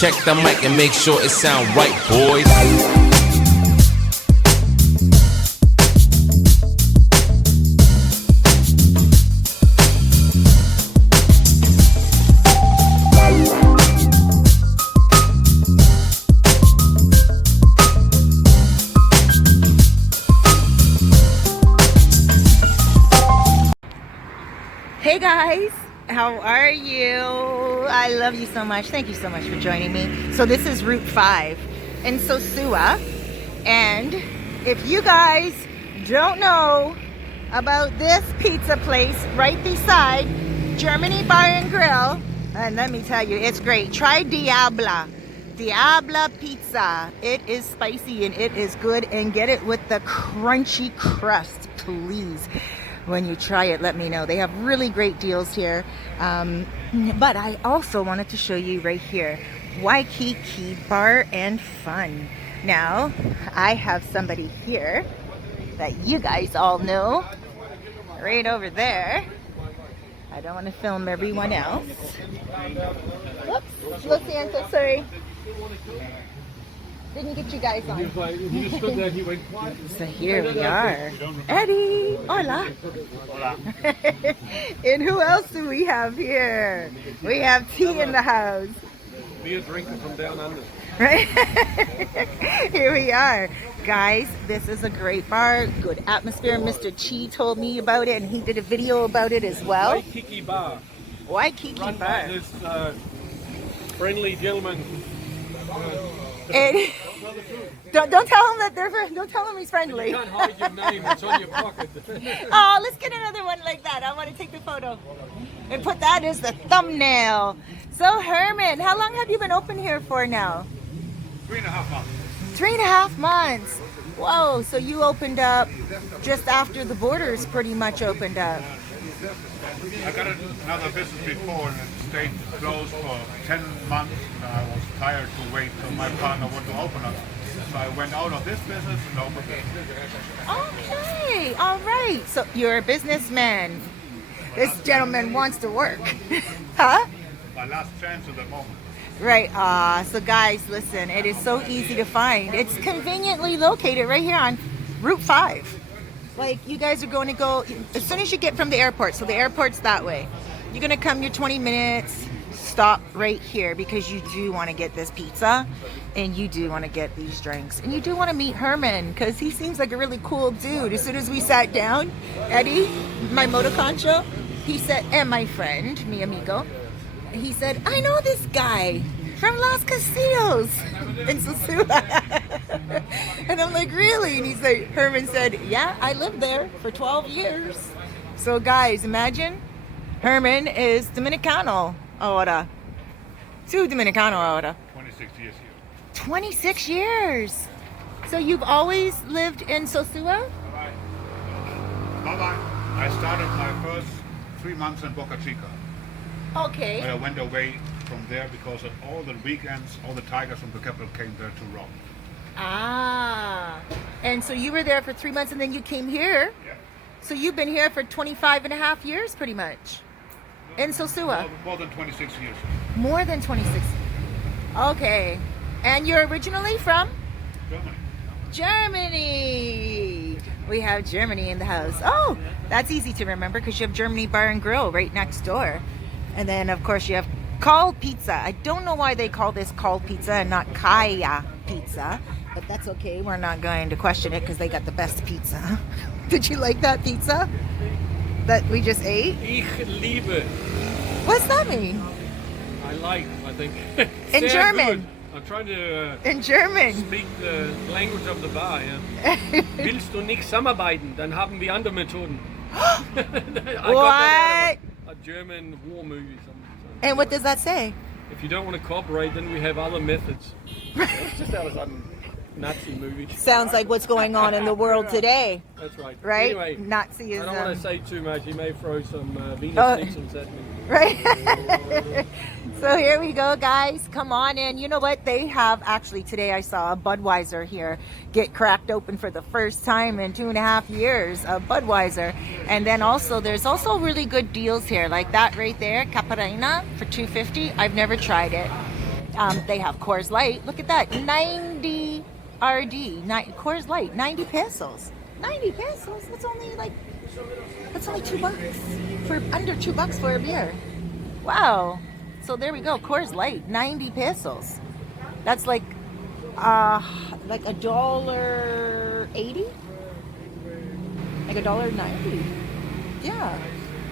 Check the mic and make sure it sound right, boys. Hey guys, how are you? I love you so much. Thank you so much for joining me. So this is Route 5 in Sosua, and if you guys don't know about this pizza place right beside Germany Bar and Grill, and let me tell you, it's great. Try Diabla Pizza. It is spicy and it is good, and get it with the crunchy crust, please. When you try it, let me know. They have really great deals here. But I also wanted to show you right here, Waikiki Bar and Fun. Now, I have somebody here that you guys all know, right over there. I don't want to film everyone else. Whoops, lo siento, sorry. Didn't get you guys on. He just stood there, he went quiet. So here we are. Eddie, hola. Hola. And who else do we have here? We have tea in the house. Beer drinker from down under. Right? Here we are. Guys, this is a great bar. Good atmosphere. Mr. Chi told me about it, and he did a video about it as well. Waikiki Bar. Waikiki Run Bar. by this friendly gentleman. And don't tell him that don't tell him he's friendly. You can't hide your name, it's on your pocket. Oh, let's get another one like that. I want to take the photo and put that as the thumbnail. So Herman, how long have you been open here for now? 3.5 months. 3.5 months. Whoa, so you opened up just after the borders pretty much opened up. I got another business before and it stayed closed for 10 months. And I was tired to wait till my partner wanted to open it. So I went out of this business and opened it. Okay, all right. So you're a businessman. This gentleman wants to work. Huh? My last chance at the moment. Right. So guys, listen, it is so easy to find. It's conveniently located right here on Route 5. Like, you guys are going to go, as soon as you get from the airport, so the airport's that way, you're going to come your 20 minutes, stop right here, because you do want to get this pizza, and you do want to get these drinks, and you do want to meet Herman, because he seems like a really cool dude. As soon as we sat down, Eddie, my motoconcho, he said, and my friend, mi amigo, he said, I know this guy from Los Castillos in Sosua. And I'm like, really? And he's like, Herman said, yeah, I lived there for 12 years. So guys, imagine Herman is Dominicano ahora. Two Dominicano ahora. 26 years here. 26 years. So you've always lived in Sosua? Bye-bye. Bye-bye. I started my first 3 months in Boca Chica. Okay. But I went away from there because at all the weekends, all the tigers from the capital came there to roam. Ah. And so you were there for 3 months and then you came here? Yeah. So you've been here for 25 and a half years pretty much? In Sosua? More than 26 years. More than 26. Okay. And you're originally from? Germany. Germany. We have Germany in the house. Oh, that's easy to remember because you have Germany Bar and Grill right next door. And then, of course, you have Call Pizza. I don't know why they call this Call Pizza and not Calla Pizza, but that's okay. We're not going to question it because they got the best pizza. Did you like that pizza that we just ate? Ich liebe. What's that mean? I like, I think. In Sehr German. Good. I'm trying to In German. speak the language of the bar. Yeah. Willst du nicht zusammenarbeiten, dann haben wir andere Methoden. I got that out of a German war movie. And what does that say? If you don't want to cooperate, then we have other methods. It's just out of some Nazi movie. Sounds like what's going on in the world today, That's right. right? Anyway, Nazism. I don't want to say too much. He may throw some Venus Oh. Nixons at me. Right? So here we go, guys. Come on in. You know what? They have actually today I saw a Budweiser here get cracked open for the first time in 2.5 years, a Budweiser. And then also there's also really good deals here, like that right there, Caparina for $2.50. I've never tried it. They have Coors Light. Look at that, 90 RD, Coors Light, 90 pesos. 90 pesos. That's only $2 for under $2 for a beer. Wow. So there we go. Coors Light, 90 pesos. That's like $1.80, like $1.90. Yeah.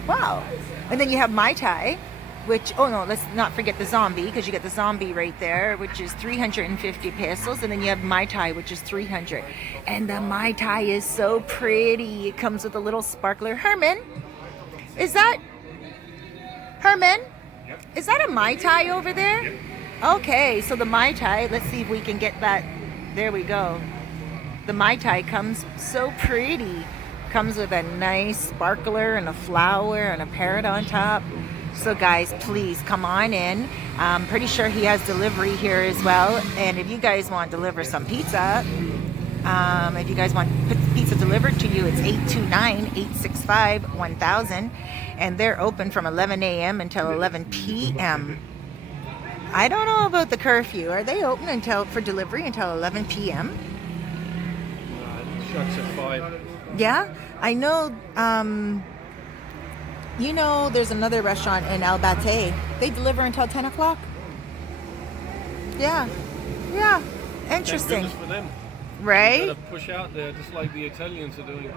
Wow. And then you have Mai Tai, which, oh no, let's not forget the zombie, because you get the zombie right there, which is 350 pesos. And then you have Mai Tai, which is 300. And the Mai Tai is so pretty. It comes with a little sparkler. Herman, is that Herman? Yep. Is that a Mai Tai over there? Yep. Okay, so the Mai Tai, let's see if we can get that. There we go. The Mai Tai comes so pretty. Comes with a nice sparkler and a flower and a parrot on top. So guys, please come on in. I'm pretty sure he has delivery here as well. And if you guys want to deliver some pizza, if you guys want pizza delivered to you, it's 829-865-1000. And they're open from 11 a.m. until 11 p.m. I don't know about the curfew. Are they open for delivery until 11 p.m.? Shuts at 5. Yeah, I know. You know, there's another restaurant in Albate. They deliver until 10 o'clock. Yeah, yeah, interesting. Thank goodness for them. Right? Gotta push out there, just like the Italians are doing.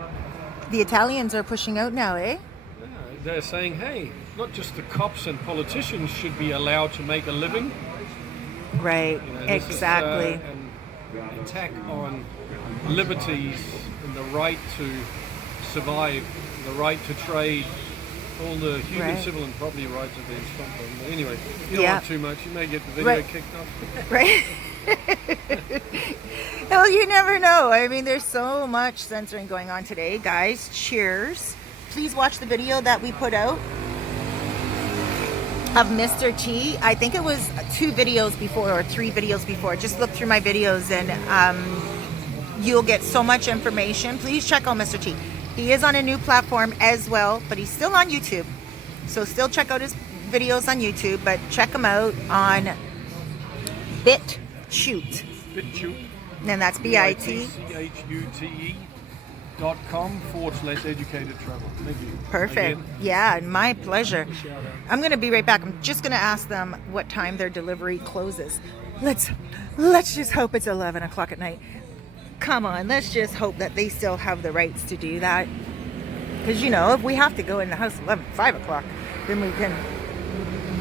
The Italians are pushing out now, eh? Yeah, they're saying, hey, not just the cops and politicians should be allowed to make a living. Right, You know, this exactly. is an attack on liberties and the right to survive, the right to trade, all the human, Right. civil and property rights are being stomped on. But anyway, you don't Yeah. want too much, you may get the video Right. kicked off. Right? Well, you never know. I mean, there's so much censoring going on today. Guys, cheers. Please watch the video that we put out of Mr. T. I think it was 2 videos before or 3 videos before. Just look through my videos and you'll get so much information. Please check out Mr. T. He is on a new platform as well, but he's still on YouTube. So still check out his videos on YouTube, but check him out on BitChute. BitChute. And that's BIT. BitChute.com/educated travel. Thank you. Perfect. Again. Yeah, my pleasure. Shout out. I'm going to be right back. I'm just going to ask them what time their delivery closes. Let's just hope it's 11 o'clock at night. Come on, let's just hope that they still have the rights to do that. Because, you know, if we have to go in the house at 5 o'clock, then we can.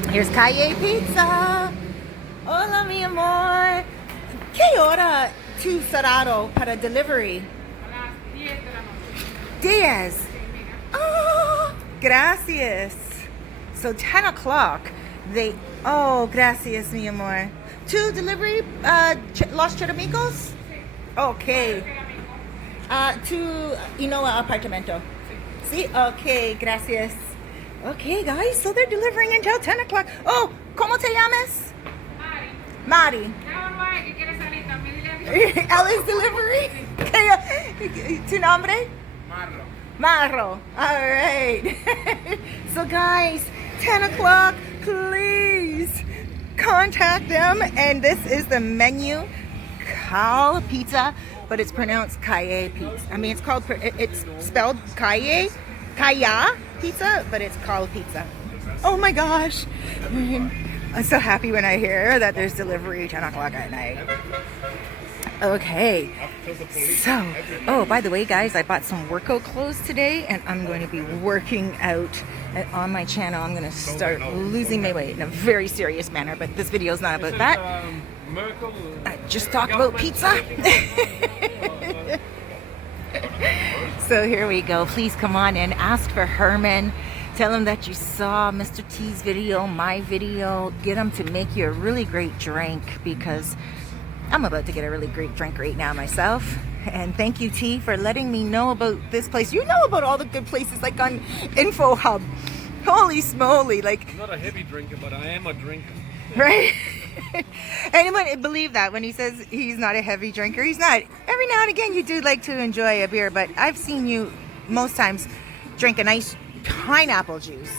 Here's Calla Pizza. Hola, mi amor. ¿Qué hora tu cerrado para delivery? 10. Oh, gracias. So 10 o'clock, oh, gracias, mi amor. To delivery, Los Cheramicos? Okay. To Inoa Apartamento. See? Okay, gracias. Okay, guys, so they're delivering until 10 o'clock. Oh, ¿cómo te llamas? Mari. Alice Delivery. ¿Tu nombre? Marro. All right. So, guys, 10 o'clock, please contact them. And this is the menu. Calla Pizza, but it's pronounced Calla Pizza. I mean, it's spelled Calla Pizza, but it's Calla Pizza. Oh my gosh. I'm so happy when I hear that there's delivery 10 o'clock at night. Okay. So, oh, by the way, guys, I bought some workout clothes today, and I'm going to be working out on my channel. I'm going to start losing my weight in a very serious manner, but this video is not about that. I just talked about pizza. So here we go. Please come on in. Ask for Herman. Tell him that you saw Mr. T's video, my video. Get him to make you a really great drink, because I'm about to get a really great drink right now myself. And thank you, T, for letting me know about this place. You know about all the good places, like on Info Hub. Holy smoly, like. I'm not a heavy drinker, but I am a drinker. Right? Anyone believe that when he says he's not a heavy drinker? He's not. Every now and again you do like to enjoy a beer, but I've seen you most times drink a nice pineapple juice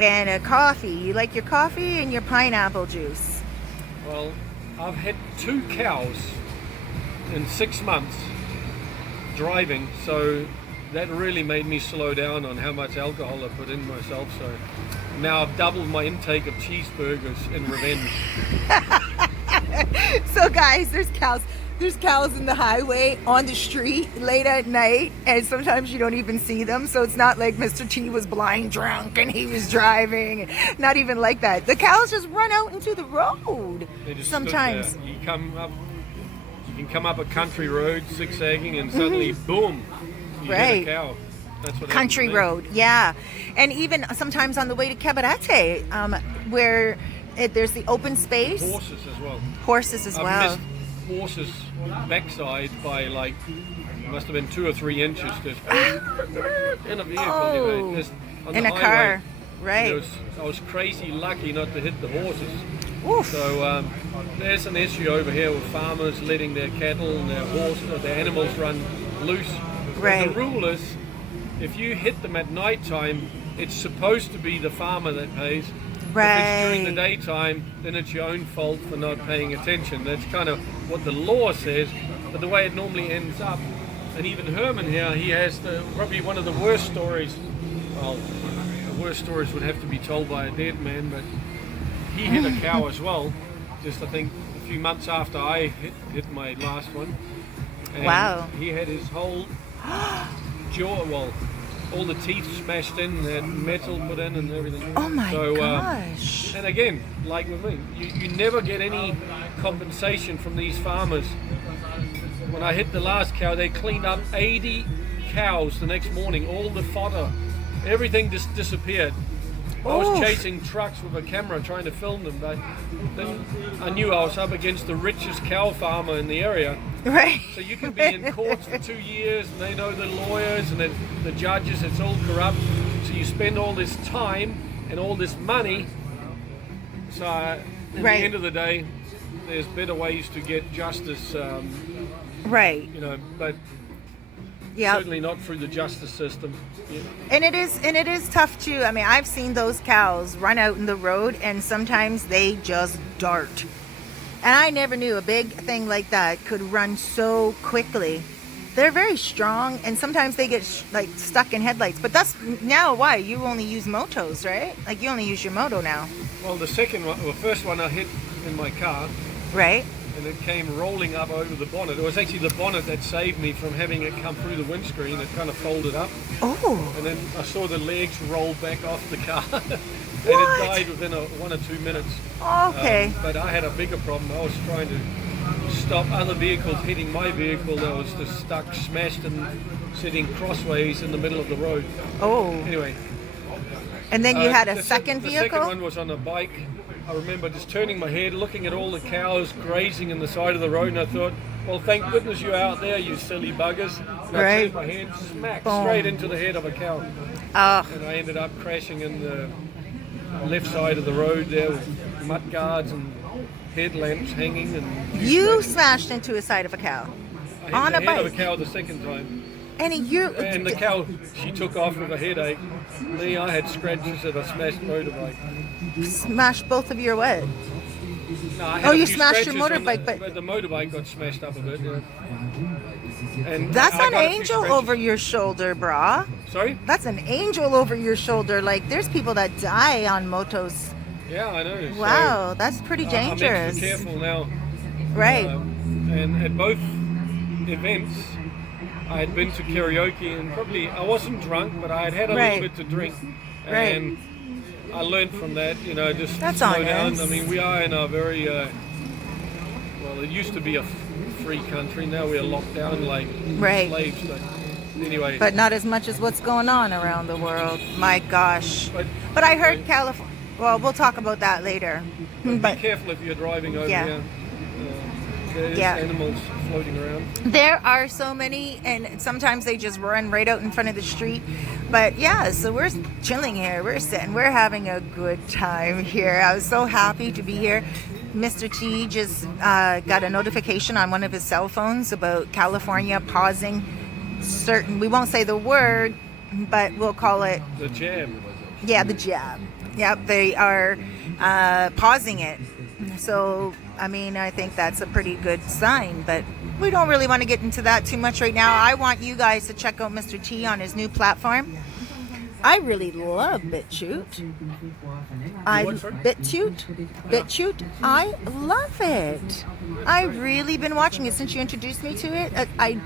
and a coffee. You like your coffee and your pineapple juice. Well, I've had 2 cows in 6 months driving, so that really made me slow down on how much alcohol I put in myself. So now I've doubled my intake of cheeseburgers in revenge. So guys, there's cows. There's cows in the highway, on the street, late at night, and sometimes you don't even see them. So it's not like Mr. T was blind drunk and he was driving. Not even like that. The cows just run out into the road They just sometimes. stood there. You can come up a country road zigzagging, and suddenly, boom, you Right. hit a cow. That's what Country happened to me. road, yeah. And even sometimes on the way to Cabarete, where there's the open space. Horses as well. Horses as I've well. missed horses' backside by like, must have been 2 or 3 inches just in a vehicle, Oh, just on in the a highway. car, right. I was crazy lucky not to hit the horses. Oof. So there's an issue over here with farmers letting their cattle and their horses or their animals run loose. Right. The rule is, if you hit them at night time, it's supposed to be the farmer that pays. If it's during the Right. daytime, then it's your own fault for not paying attention. That's kind of what the law says, but the way it normally ends up. And even Herman here, he has probably one of the worst stories. Well, the worst stories would have to be told by a dead man, but he hit a cow as well. Just I think a few months after I hit my last one. And Wow. He had his whole jaw, well, all the teeth smashed in, had metal put in and everything. Oh my So, gosh. and again, like with me, you never get any compensation from these farmers. When I hit the last cow, they cleaned up 80 cows the next morning, all the fodder, everything just disappeared. I was Oof. chasing trucks with a camera trying to film them, but then I knew I was up against the richest cow farmer in the area. Right. So you can be in courts for 2 years, and they know the lawyers and then the judges, it's all corrupt. So you spend all this time and all this money. So at Right. the end of the day, there's better ways to get justice, Right. but Yeah. certainly not through the justice system. Yeah. And it is tough too. I mean, I've seen those cows run out in the road, and sometimes they just dart. And I never knew a big thing like that could run so quickly. They're very strong, and sometimes they get like stuck in headlights. But that's now why you only use motos, right? Like you only use your moto now, Well, the first one I hit in my car, right? and it came rolling up over the bonnet. It was actually the bonnet that saved me from having it come through the windscreen. It kind of folded up, Oh, and then I saw the legs roll back off the car, and What? it died within 1 or 2 minutes. okay. But I had a bigger problem. I was trying to stop other vehicles hitting my vehicle that was just stuck, smashed, and sitting crossways in the middle of the road. Oh, Anyway, and then you had a the second The vehicle. second one was on a bike. I remember just turning my head, looking at all the cows grazing in the side of the road, and I thought, well, thank goodness you're out there, you silly buggers. And I Right. turned my head, smack, Boom. straight into the head of a cow. Oh, And I ended up crashing in the left side of the road there with mud guards and headlamps hanging. And you smashed into a side of a cow I hit on the a head of a bike, cow the second time. and you. And the cow, she took off with a headache. Me, I had scratches at a smashed motorbike. Smashed both of your what? No, I had Oh, a you few smashed your scratches on motorbike, but- the motorbike got smashed up a bit. Yeah. And That's I an got a few angel scratches. over your shoulder, brah. Sorry? That's an angel over your shoulder. Like, there's people that die on motos. Yeah, I know. So, Wow, that's pretty I'm dangerous. extra careful now. Right. And at both events, I had been to karaoke, and probably I wasn't drunk, but I had had a Right. little bit to drink. Right. And I learned from that, just That's slow honest. down. I mean, we are in a very, well, it used to be a free country. Now we are locked down like Right. slaves. But anyway. But not as much as what's going on around the world. My gosh. But- But I heard California. Well, we'll talk about that later. Be But careful if you're driving over Yeah. here. There's Yeah. animals floating around. there are so many, and sometimes they just run right out in front of the street. But yeah, so we're chilling here. We're sitting. We're having a good time here. I was so happy to be here. Mr. T just got a notification on one of his cell phones about California pausing certain, we won't say the word, but we'll call it, The jam. yeah, the jab. Yep, they are pausing it. So I mean, I think that's a pretty good sign, but we don't really want to get into that too much right now. I want you guys to check out Mr. T on his new platform. I really love BitChute. BitChute. I love it. I've really been watching it since you introduced me to it. I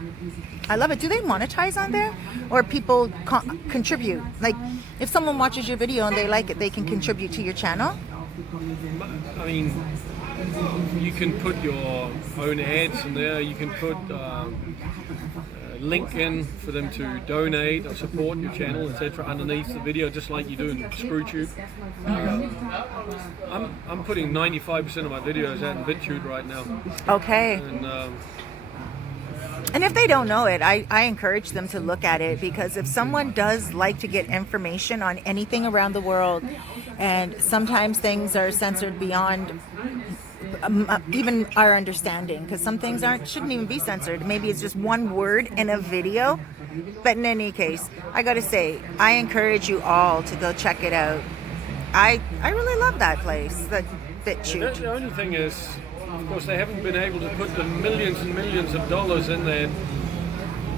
love it. Do they monetize on there, or people contribute? Like, if someone watches your video and they like it, they can contribute to your channel. I mean, you can put your own ads in there. You can put link in for them to donate or support your channel, etc. underneath the video, just like you do in ScrewTube. I'm putting 95% of my videos out in BitChute right now. Okay. And if they don't know it, I encourage them to look at it, because if someone does like to get information on anything around the world, and sometimes things are censored beyond even our understanding, because some things shouldn't even be censored. Maybe it's just one word in a video. But in any case, I gotta say, I encourage you all to go check it out. I really love that place, that BitChute. The only thing is, of course, they haven't been able to put the millions and millions of dollars in there.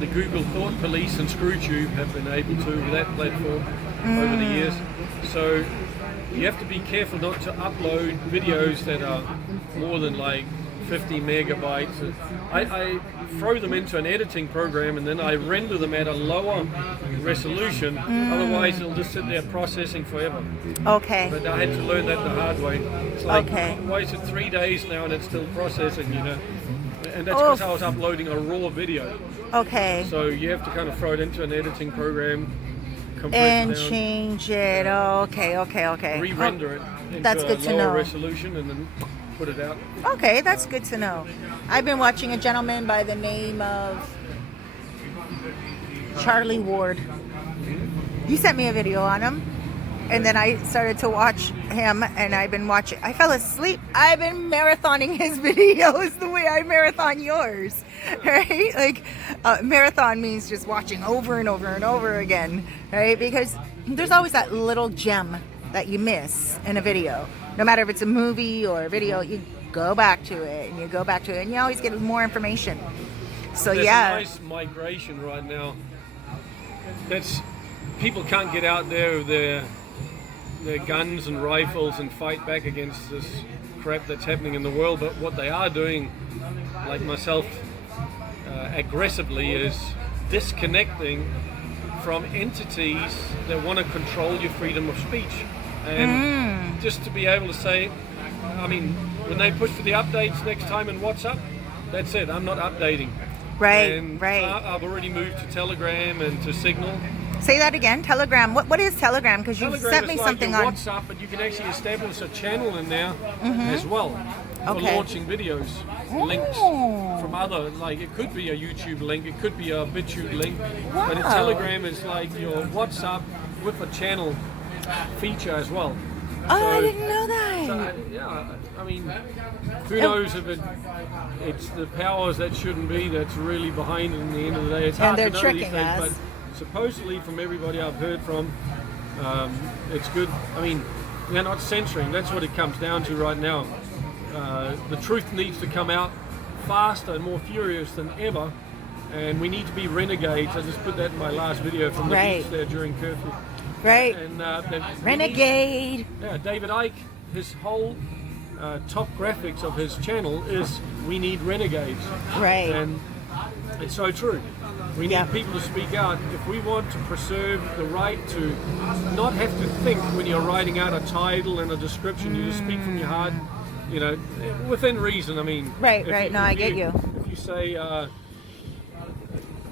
The Google Thought Police and ScrewTube have been able to with that platform over the years. So you have to be careful not to upload videos that are more than like 50 megabytes. I throw them into an editing program and then I render them at a lower resolution. Otherwise, it'll just sit there processing forever. Okay. But I had to learn that the hard way. It's like, okay. Why is it 3 days now and it's still processing, you know? And that's because I was uploading a raw video. Okay. So you have to kind of throw it into an editing program, and change it. Okay. Re-render it into that's good to lower know. resolution and then put it out. Okay, that's good to know. I've been watching a gentleman by the name of Charlie Ward. You sent me a video on him, and then I started to watch him, and I've been watching. I fell asleep. I've been marathoning his videos the way I marathon yours, right? Like, marathon means just watching over and over and over again, right? Because there's always that little gem that you miss in a video. No matter if it's a movie or a video, you go back to it and you go back to it, and you always get more information. So there's yeah, a nice migration right now. That's people can't get out there with their guns and rifles and fight back against this crap that's happening in the world. But what they are doing, like myself, aggressively, is disconnecting from entities that want to control your freedom of speech. And just to be able to say, I mean, when they push for the updates next time in WhatsApp, that's it. I'm not updating. Right, and right. I've already moved to Telegram and to Signal. Say that again. Telegram. What is Telegram? Because you sent me something on WhatsApp, but you can actually establish a channel in there as well for launching videos, links from other. Like it could be a YouTube link, it could be a BitChute link, but a Telegram is like your WhatsApp with a channel feature as well. Oh, so, I didn't know that. So, yeah, I mean, who knows if it's the powers that shouldn't be that's really behind it in the end of the day. It's hard to know these things, but supposedly from everybody I've heard from, it's good. I mean, they're not censoring. That's what it comes down to right now. The truth needs to come out faster and more furious than ever, and we need to be renegades. I just put that in my last video from the beach there during curfew. Right. And Renegade. David Icke, his whole top graphics of his channel is "We need renegades." Right. And it's so true. We need people to speak out if we want to preserve the right to not have to think when you're writing out a title and a description. You just speak from your heart, you know, within reason. I mean, right. No, I get you. If you say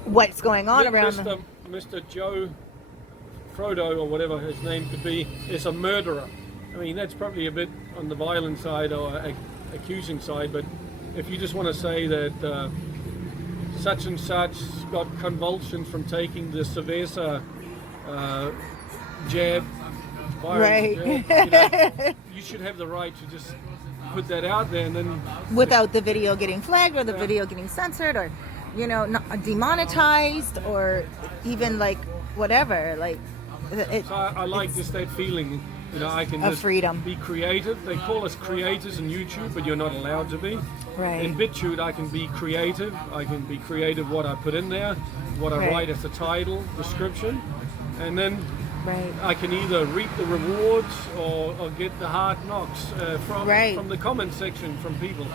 what's going on around Mr. Joe Frodo or whatever his name could be is a murderer. I mean, that's probably a bit on the violent side or accusing side, but if you just want to say that such and such got convulsions from taking the Cerveza jab virus, you should have the right to just put that out there, and then without the video getting flagged or the video getting censored or, you know, not demonetized or even like whatever, like. So I like just that feeling. You know, I can Of just freedom. be creative. They call us creators in YouTube, but you're not allowed to be. Right. In BitChute, I can be creative. I can be creative what I put in there, what I Right. write as a title, description, and then Right. I can either reap the rewards or get the hard knocks Right. from the comment section from people.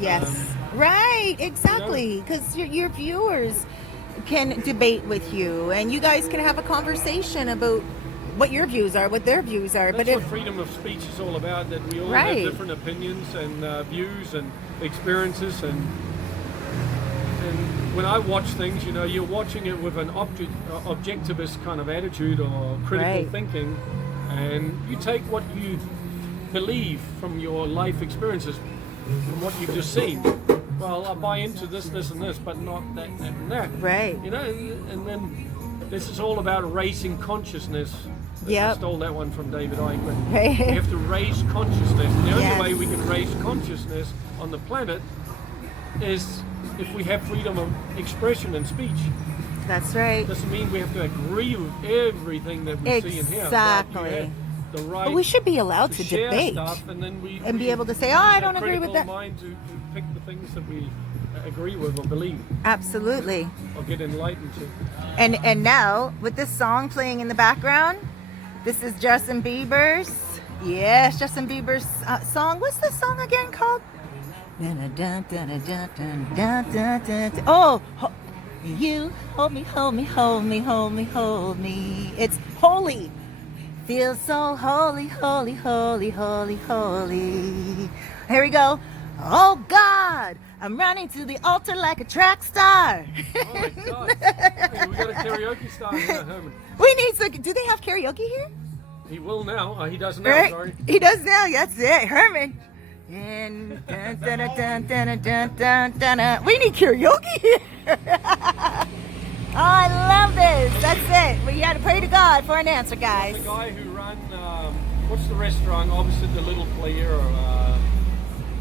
Yes. Right. Exactly. Because your viewers can debate with you, and you guys can have a conversation about what your views are, what their views are. That's But what freedom of speech is all about, that we all Right. have different opinions and views and experiences, and when I watch things, you know, you're watching it with an objectivist kind of attitude or critical Right. thinking, and you take what you believe from your life experiences, from what you've just seen. Well, I buy into this, this, and this, but not that, that, and that. Right. You know, and then this is all about raising consciousness. I Yep. stole that one from David Icke. But Right. we have to raise consciousness. And the only Yes. way we can raise consciousness on the planet is if we have freedom of expression and speech. That's right. Doesn't mean we have to agree with everything that we see and hear. Exactly. But you have the right But we should be allowed to share debate stuff, and then and be able to say, "Oh, I don't agree with that." Mind to pick the things that we agree with or believe Absolutely. or get enlightened to. And now with this song playing in the background, this is Justin Bieber's. Yes, Justin Bieber's song. What's the song again called? Oh, you hold me, hold me, hold me, hold me, hold me. It's holy. Feel so holy, holy, holy, holy, holy. Here we go. Oh God, I'm running to the altar like a track star. Oh my God! Hey, we got a karaoke star here, Herman. We need some. Do they have karaoke here? He will now. He does now. Right? Sorry. He does now. That's it, Herman. And dun, dun, dun, dun, dun, dun, dun, dun. We need karaoke here. Oh, I love this. That's it. We got to pray to God for an answer, guys. The guy who ran, what's the restaurant opposite the Little Playero?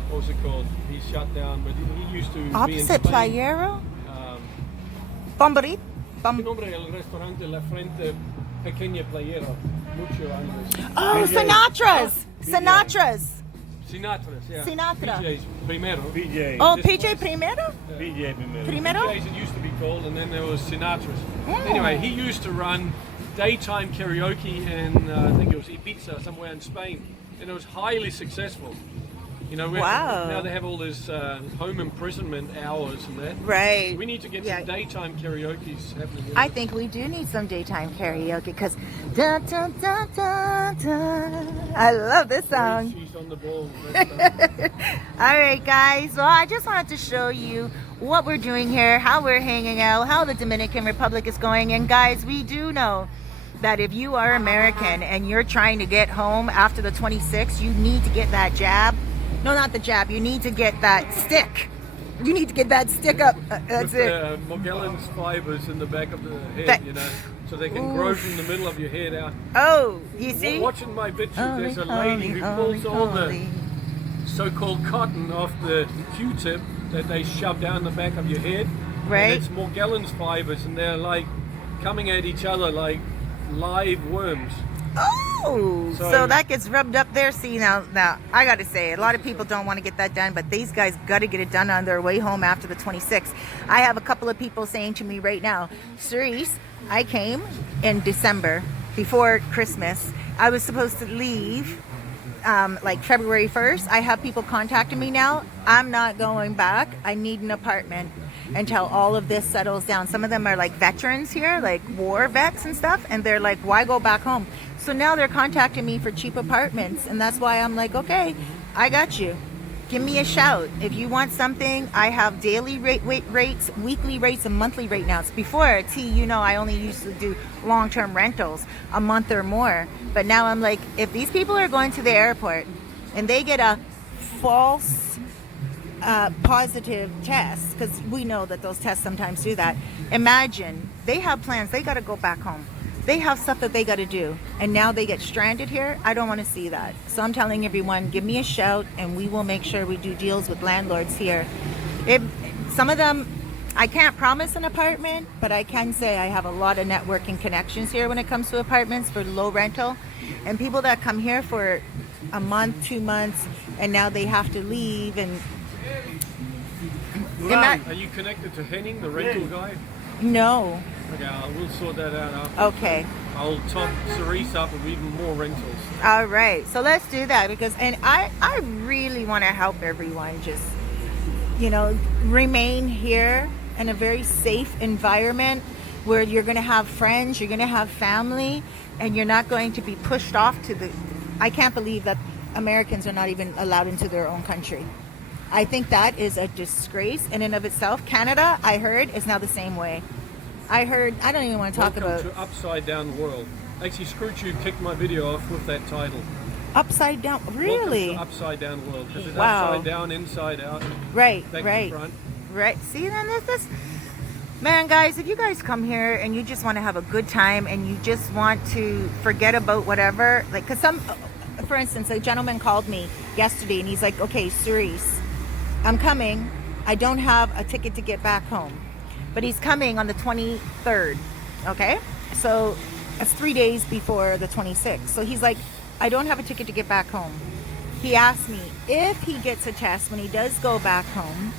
What was it called? He's shut down, but he used to Opposite be in Spain. Playero? Bomberit? ¿Qué nombre del restaurante La Frente Pequeña Playero? Mucho antes. Oh, Sinatra's. Sinatra's. Sinatra's, yeah. Sinatra. PJ's primero. PJ. Oh, This PJ place. Primero? PJ primero. Primero? PJ's it used to be called, and then there was Sinatra's. Mm. Anyway, he used to run daytime karaoke in, I think it was Ibiza, somewhere in Spain, and it was highly successful. You know, Wow. now they have all this home imprisonment hours and that. Right. We need to get Yeah. some daytime karaoke's happening. Here. I think we do need some daytime karaoke because dun, dun, dun, dun, dun. I love this song. She's on the ball. That's, All right, guys. Well, I just wanted to show you what we're doing here, how we're hanging out, how the Dominican Republic is going. And guys, we do know that if you are American and you're trying to get home after the 26th, you need to get that jab. No, not the jab. You need to get that stick. You need to get that stick up. That's with it. Morgellons fibers in the back of the head, That- you know, so they can grow from the middle of your head out. Oh, you see? Watching my BitChute, Holy, there's a lady who holy, pulls all holy. the so-called cotton off the Q-tip that they shove down the back of your head. Right. And it's Morgellons fibers, and they're like coming at each other like live worms. Oh, so that gets rubbed up there. See, now I got to say, a lot of people don't want to get that done, but these guys got to get it done on their way home after the 26th. I have a couple of people saying to me right now, Cerise, I came in December before Christmas. I was supposed to leave like February 1st. I have people contacting me now. I'm not going back. I need an apartment until all of this settles down. Some of them are like veterans here, like war vets and stuff, and they're like, why go back home? So now they're contacting me for cheap apartments, and that's why I'm like, okay, I got you. Give me a shout. If you want something, I have daily rates, weekly rates, and monthly rate now. It's before, you know, I only used to do long-term rentals, a month or more. But now I'm like, if these people are going to the airport and they get a false positive test, because we know that those tests sometimes do that, imagine they have plans. They got to go back home. They have stuff that they got to do, and now they get stranded here. I don't want to see that. So I'm telling everyone, give me a shout, and we will make sure we do deals with landlords here. Some of them, I can't promise an apartment, but I can say I have a lot of networking connections here when it comes to apartments for low rental. And people that come here for a month, 2 months, and now they have to leave. And Are you connected to Henning, the rental guy? no. Okay, we'll sort that out after. Okay. I'll top Cerise up with even more rentals. All right. So let's do that and I really want to help everyone just, remain here in a very safe environment where you're going to have friends, you're going to have family, and you're not going to be pushed off I can't believe that Americans are not even allowed into their own country. I think that is a disgrace in and of itself. Canada, I heard, is now the same way. I don't even want to talk about... Welcome to Upside Down World. Actually, Screwtube kicked my video off with that title. Upside down? Really? Welcome to Upside Down World. Because it's Wow. upside down, inside out. Right, back right. to front. Right. See, then this... Man, guys, if you guys come here and you just want to have a good time and you just want to forget about whatever... Because for instance, a gentleman called me yesterday and he's like, okay, Cerise, I'm coming. I don't have a ticket to get back home. But he's coming on the 23rd, okay? So it's 3 days before the 26th. So he's like, I don't have a ticket to get back home. He asked me if he gets a test when he does go back home,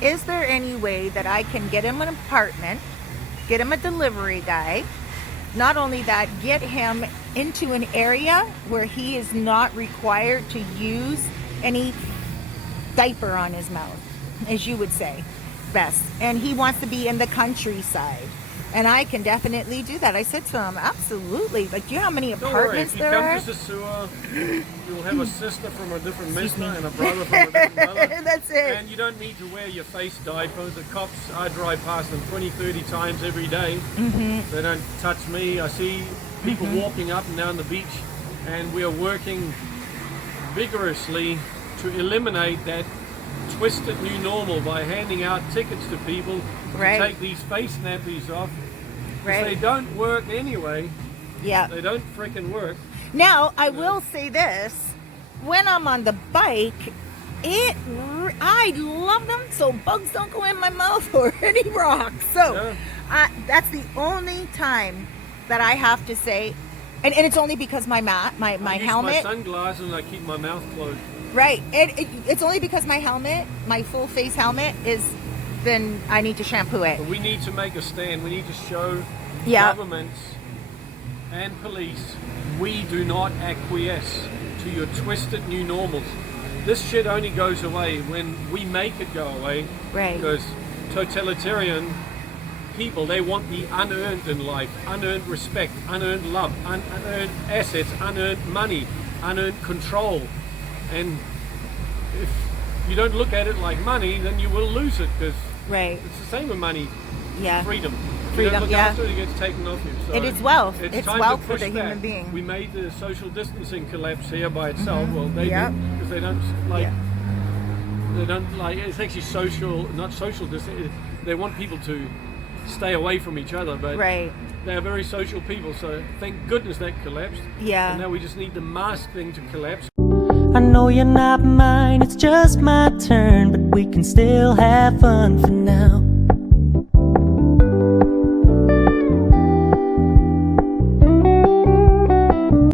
is there any way that I can get him an apartment, get him a delivery guy, not only that, get him into an area where he is not required to use any diaper on his mouth, as you would say. Best. And he wants to be in the countryside, and I can definitely do that. I said to him, absolutely. Like, do you know how many apartments there are? If you come to Sosua, you'll have a sister from a different mister and a brother from a different mother. That's it. And you don't need to wear your face diaper. The cops, I drive past them 20, 30 times every day. Mm-hmm. They don't touch me. I see people walking up and down the beach, and we are working vigorously to eliminate that twisted new normal by handing out tickets to people to take these face nappies off. Right. They don't work anyway. Yeah. They don't freaking work. Now, I will say this. When I'm on the bike, I love them so bugs don't go in my mouth or any rocks. So that's the only time that I have to say, and it's only because my helmet. My sunglasses and I keep my mouth closed. Right. It's only because my helmet, my full face helmet, then I need to shampoo it. But we need to make a stand. We need to show governments and police we do not acquiesce to your twisted new normals. This shit only goes away when we make it go away. Right. Because totalitarian people, they want the unearned in life, unearned respect, unearned love, unearned assets, unearned money, unearned control. And if you don't look at it like money, then you will lose it, because it's the same with money. Yeah. Freedom. If you don't look after it, it gets taken off you. So it is wealth. It's wealth for the back. human being. We made the social distancing collapse here by itself. Well, they did, because they don't like. They don't like. It's actually not social distancing. They want people to stay away from each other, but they are very social people. So thank goodness that collapsed. Yeah. And now we just need the mask thing to collapse. I know you're not mine, it's just my turn, but we can still have fun for now.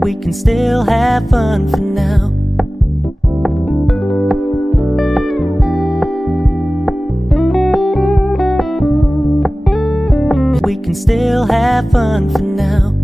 We can still have fun for now. We can still have fun for now.